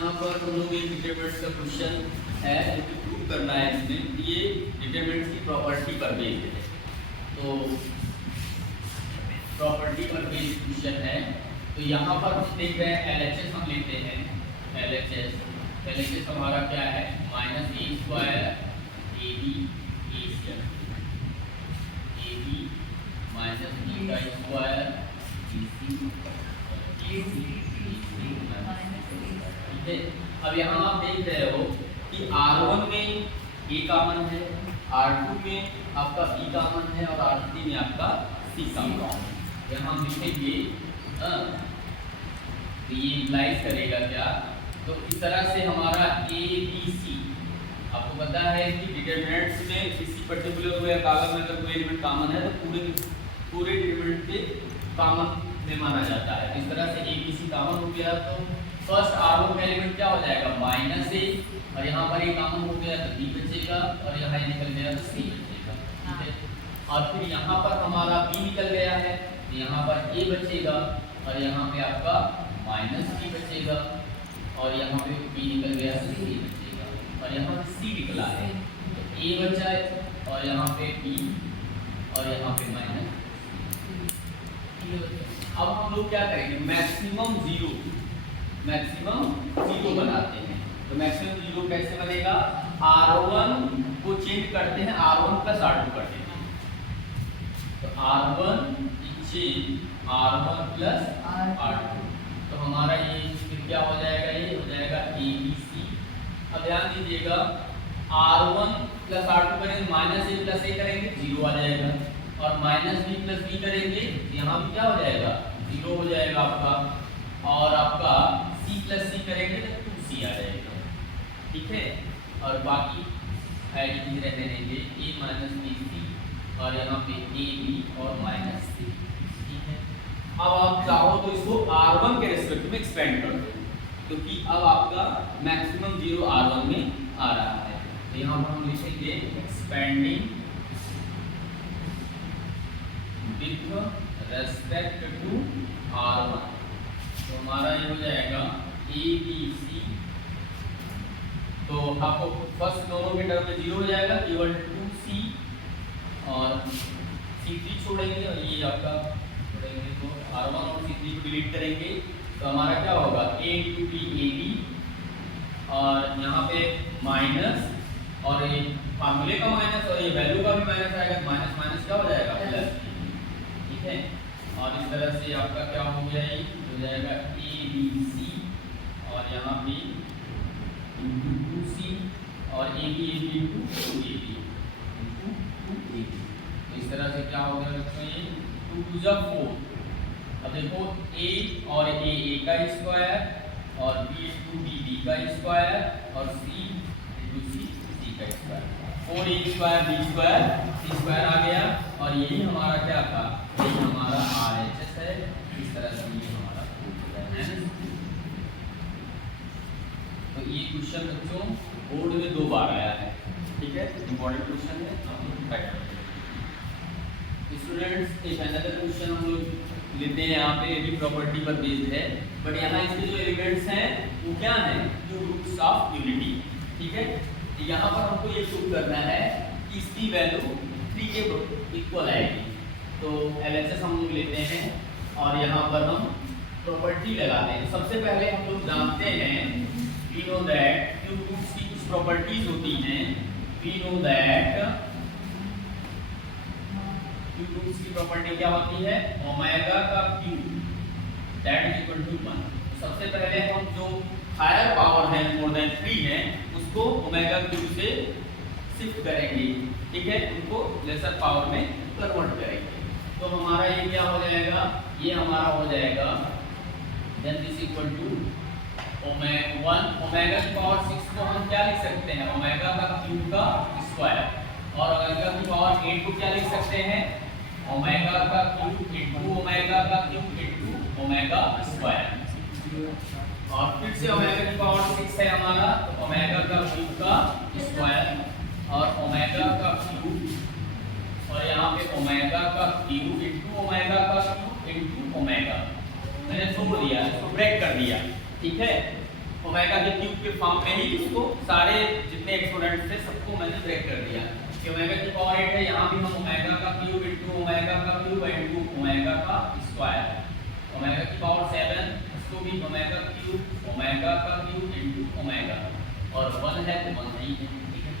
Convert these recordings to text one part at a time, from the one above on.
यहाँ पर हम लोग एक डिटरमिनेंट का क्वेश्चन है जो कि प्रूव करना है इसमें। ये डिटरमिनेंट की प्रॉपर्टी पर बेस्ड है, तो प्रॉपर्टी पर बेस्ड क्वेश्चन है। तो यहाँ पर हम देख रहे हैं LHS हम लेते हैं। LHS हमारा क्या है, minus A square A B minus B का स्क्वायर ठीक है। अब यहाँ आप देख रहे हो कि R1 में A कॉमन है, R2 में आपका B कॉमन है और R3 में आपका C कॉमन है। यहाँ हम लिखेंगे तो ये इम्प्लाइज करेगा क्या, तो इस तरह से हमारा A B C, आपको पता है कि डिटरमिनेंट्स में किसी पर्टिकुलर वे कॉलम में अगर कोई एलिमेंट कॉमन है तो पूरे डिटरमिनेंट पे कॉमन में माना जाता है। इस तरह से A B C कॉमन हो गया तो फर्स्ट R1 का एलिमेंट क्या हो जाएगा, माइनस ए, और यहाँ पर A कॉमन हो गया तो B बचेगा और यहाँ निकल गया तो C बचेगा, ठीक है। और फिर यहाँ पर हमारा B निकल गया है तो यहाँ पर A बचेगा और यहाँ पे आपका माइनस B बचेगा और यहाँ पे B निकल गया तो C बचेगा और यहाँ पे C निकला है तो A बचा है और यहाँ पे B और यहाँ पे माइनस। अब हम लोग क्या करेंगे, मैक्सिमम जीरो बनाते हैं। तो मैक्सिमम जीरो कैसे बनेगा, R1 को चेंज करते हैं, R1 प्लस R2 करते हैं। तो R1 change R1 plus R2, तो हमारा ये फिर क्या हो जाएगा, ये हो जाएगा ABC। अब ध्यान दीजिएगा R1 प्लस R2 करेंगे, माइनस A प्लस A करेंगे, जीरो आ जाएगा, और माइनस B प्लस B करेंगे, यहाँ भी क्या हो जाएगा, जीरो हो जाएगा आपका, और आपका C प्लस C करेंगे तो 2C आ जाएगा, ठीक है। और बाकी एडिटिंग रहने देंगे A माइनस BC और यहाँ पे AB और माइनस C, ठीक है। अब आप चाहो तो इसको R1 के रेस्पेक्ट में एक्सपेंड कर दो, क्योंकि अब आपका मैक्सिमम जीरो R1 में आ रहा है। तो यहाँ पर हम लिखेंगे expanding with respect to R1, तो हमारा ये हो जाएगा ABC। तो आपको फर्स्ट दोनों के टर्म में जीरो हो जाएगा, केवल 2C और C3 छोड़ेंगे और ये आपका छोड़ेंगे, तो R1 और C3 को डिलीट करेंगे तो हमारा क्या होगा, A into B AB, और यहाँ पे माइनस और ये फार्मूले का माइनस और ये वैल्यू का भी माइनस आएगा, माइनस माइनस क्या हो जाएगा, प्लस, ठीक है। और इस तरह से आपका क्या हो गया, ये हो जाएगा ABC और यहाँ पे 2C और AB into 2AB। तो इस तरह से क्या हो गया बच्चों, ये 2 2 जा 4। अब देखो A और A का स्क्वायर और B into B का स्क्वायर और C into C का square, 4A square B square C square आ गया, और यही हमारा क्या था, यही हमारा RHS है। इस तरह से ये हमारा है। तो ये क्वेश्चन बच्चों बोर्ड में 2 बार आया है, ठीक है, इंपॉर्टेंट क्वेश्चन है। स्टूडेंट्स एक अनदर क्वेश्चन हम लोग लेते हैं यहाँ पे, ये भी प्रॉपर्टी पर बेस्ड है, बट यहाँ इसके जो एलिमेंट्स हैं वो क्या हैं, जो रूट्स ऑफ यूनिटी, ठीक है। तो यहाँ पर हमको ये प्रूव करना है कि इसकी वैल्यू 3 के इक्वल आएगी। तो LHS हम लोग लेते हैं और यहाँ पर हम प्रॉपर्टी लगाते हैं। सबसे पहले हम लोग जानते हैं, वी नो दैट जो रूट्स की कुछ प्रॉपर्टीज होती हैं, वी नो दैट रूट्स की प्रॉपर्टी क्या होती है, ओमेगा का cube that is equal to 1। सबसे पहले हम जो हायर पावर है मोर देन 3 है उसको ओमेगा क्यूब से शिफ्ट करेंगे, ठीक है, उनको लेसर पावर में कन्वर्ट करेंगे। तो हमारा ये क्या हो जाएगा, ये हमारा हो जाएगा then this equal to omega 1 omega की पावर 6 को हम क्या लिख सकते हैं, ओमेगा का क्यूब का स्क्वायर, और ओमेगा की पावर 8 को क्या लिख सकते हैं, ओमेगा का क्यूब इनटू ओमेगा का क्यूब इनटू ओमेगा स्क्वायर, और फिर से ओमेगा की पावर 6 है हमारा, तो ओमेगा का क्यूब का स्क्वायर और ओमेगा का क्यूब और यहाँ पे ओमेगा का क्यूब इनटू ओमेगा का क्यूब इनटू ओमेगा। मैंने छोड़ दिया, इसको ब्रेक कर दिया, ठीक है। ओमेगा के क्यूब के फॉर्म में ही इसको सारे जितने एक्सपोनेंट थे सबको मैंने ब्रेक कर दिया कि ओमेगा की पावर 8 है, यहाँ भी हम ओमेगा का क्यूब इनटू ओमेगा का क्यूब इनटू ओमेगा का स्क्वायर, ओमेगा की पावर 7 इसको भी ओमेगा क्यूब ओमेगा का क्यूब इनटू ओमेगा, और 1 है तो 1 नहीं है, ठीक है।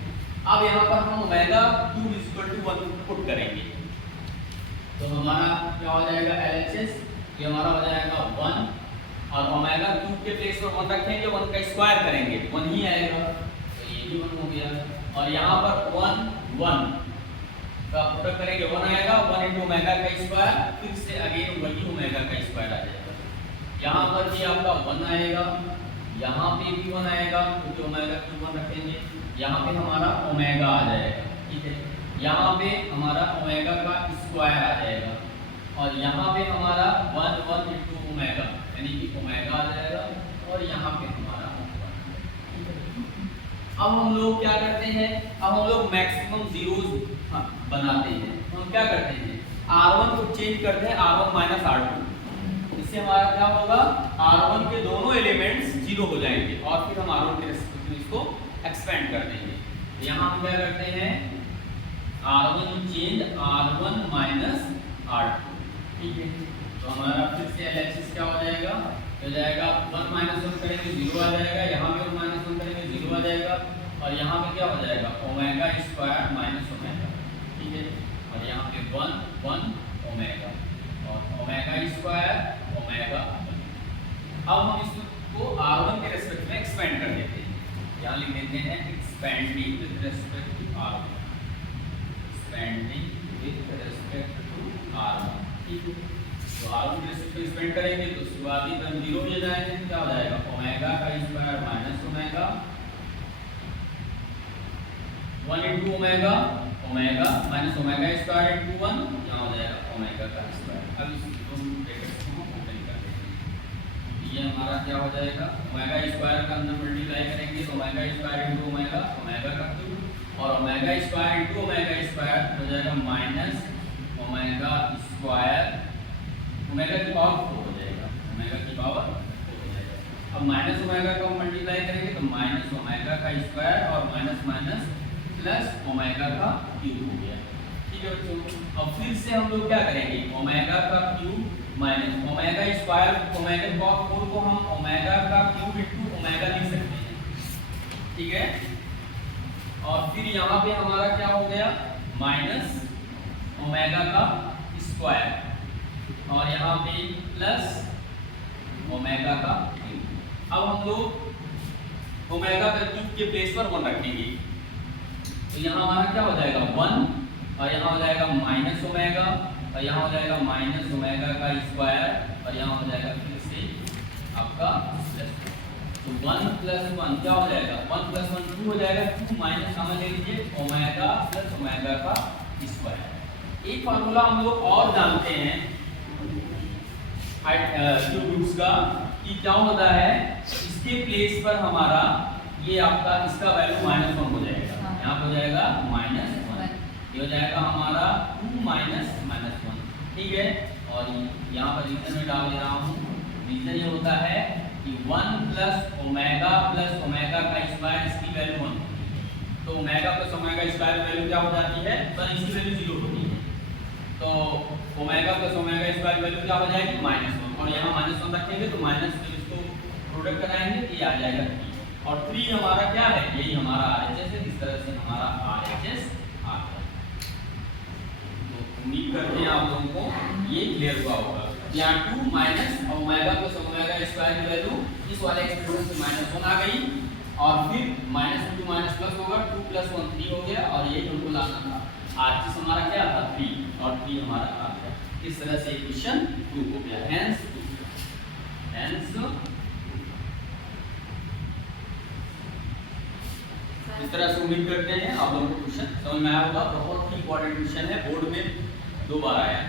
अब यहाँ पर हम omega cube equal to 1 put करेंगे तो हमारा क्या हो जाएगा LHS, ये हमारा हो जाएगा 1, और ओमेगा क्यूब के प्लेस पर 1 रखेंगे, 1 का स्क्वायर करेंगे 1 ही आएगा, तो ये भी 1 हो गया, और यहाँ पर 1 1 का प्रोडक्ट करेंगे 1 आएगा, 1 इनटू ओमेगा का स्क्वायर, फिर से अगेन वही ओमेगा का स्क्वायर आ जाएगा, यहाँ पर भी आपका 1 आएगा, यहाँ पे भी 1 आएगा क्योंकि ओमेगा क्यूब 1 रखेंगे, यहाँ पे हमारा ओमेगा आ जाएगा, ठीक है, यहाँ पे हमारा ओमेगा का स्क्वायर आ जाएगा, और यहाँ पे हमारा 1 1 इनटू ओमेगा यानी कि ओमेगा आ जाएगा, और यहाँ पे हमारा अब हम लोग क्या करते हैं, अब हम लोग मैक्सिमम जीरोस बनाते हैं, हम क्या करते हैं R1 को चेंज करते हैं R1 माइनस R2, इससे हमारा क्या होगा R1 के दोनों एलिमेंट्स जीरो हो जाएंगे, और फिर हम R1 के रेस्पेक्ट में इसको एक्सपेंड कर देंगे, यहाँ हम क्या करते हैं R1 change R1 minus R2, ठीक है, तो हमारा फिर से LHS क्या हो जाएगा, हो जाएगा 1 माइनस 1 करेंगे 0 आ जाएगा, यहाँ पे 1 माइनस 1 करेंगे 0 आ जाएगा, और यहाँ पे क्या हो जाएगा ओमेगा स्क्वायर माइनस ओमेगा, ठीक है, और यहाँ पे 1 1 ओमेगा और ओमेगा स्क्वायर ओमेगा। अब हम इसको R1 के रेस्पेक्ट में एक्सपेंड कर देते हैं, यहाँ लिख देते हैं expanding with respect to R1, expanding with respect to R1, ठीक है, तो R1 के रेस्पेक्ट में एक्सपेंड करेंगे तो शुरुआती टर्म 0 हो जाएगा, क्या हो जाएगा ओमेगा का square minus omega 1 into omega omega minus omega square into 1, यहाँ हो जाएगा ओमेगा का स्क्वायर। अब इस दोनों ब्रैकेट्स को हम ओपन कर देंगे, ये हमारा क्या हो जाएगा ओमेगा स्क्वायर का अंदर मल्टीप्लाई करेंगे तो omega square into omega omega का क्यूब, और omega square into omega square हो जाएगा माइनस ओमेगा स्क्वायर ओमेगा की पावर 4 हो जाएगा, ओमेगा की पावर 4 हो जाएगा। अब माइनस ओमेगा को मल्टीप्लाई करेंगे तो माइनस ओमेगा का स्क्वायर और माइनस माइनस प्लस ओमेगा का क्यूब हो गया, ठीक है बच्चों। अब फिर से हम लोग क्या करेंगे ओमेगा का cube minus omega square omega की पावर 4 को हम ओमेगा का क्यूब इनटू ओमेगा लिख सकते हैं, ठीक है, और फिर यहाँ पे हमारा क्या हो गया माइनस ओमेगा का स्क्वायर और यहाँ पे प्लस ओमेगा का क्यूब। अब हम लोग ओमेगा का क्यूब के प्लेस पर 1 रखेंगे तो यहाँ हमारा क्या हो जाएगा 1, और यहाँ हो जाएगा माइनस ओमेगा, और यहाँ हो जाएगा माइनस ओमेगा का स्क्वायर, और यहाँ हो जाएगा फिर से आपका प्लस, तो 1 प्लस 1 क्या हो जाएगा 1 प्लस 1 2 हो जाएगा, 2 माइनस समझ लीजिए ओमेगा प्लस ओमेगा का स्क्वायर। एक फार्मूला हम लोग और जानते हैं क्यूब रूट्स का कि क्या होता है, इसके प्लेस पर हमारा ये आपका इसका वैल्यू माइनस 1 हो जाएगा, यहाँ पे हो जाएगा माइनस 1, ये हो जाएगा हमारा 2 माइनस माइनस 1, ठीक है, और यहाँ पर रीजन में डाल दे रहा हूँ, रीजन ये होता है कि 1 प्लस ओमेगा का स्क्वायर इसकी वैल्यू 1, तो omega plus omega square value क्या हो जाती है, पर इसकी वैल्यू 0 होती है, तो omega plus omega square value क्या हो जाएगी -1, और यहाँ -1 रखेंगे तो माइनस से इसको प्रोडक्ट कराएंगे तो ये आ जाएगा 3, और 3 हमारा क्या है, यही हमारा RHS है, इस तरह से हमारा RHS आता है। तो उम्मीद करते हैं आप लोगों को ये क्लियर हुआ होगा। यहाँ 2 minus omega plus omega square की वैल्यू इस वाले एक्सप्रेशन से -1 आ गई, और फिर -2 माइनस प्लस होगा 2 प्लस 1 3 हो गया, और यही हमको लाना था। RHS हमारा क्या था 3, और 3 हमारा आ गया। इस तरह से इक्वेशन प्रूव हो गया, हेंस इस तरह से उम्मीद करते हैं आप लोगों को क्वेश्चन समझ में आया होगा। बहुत ही इंपॉर्टेंट क्वेश्चन है, बोर्ड में 2 बार आया है।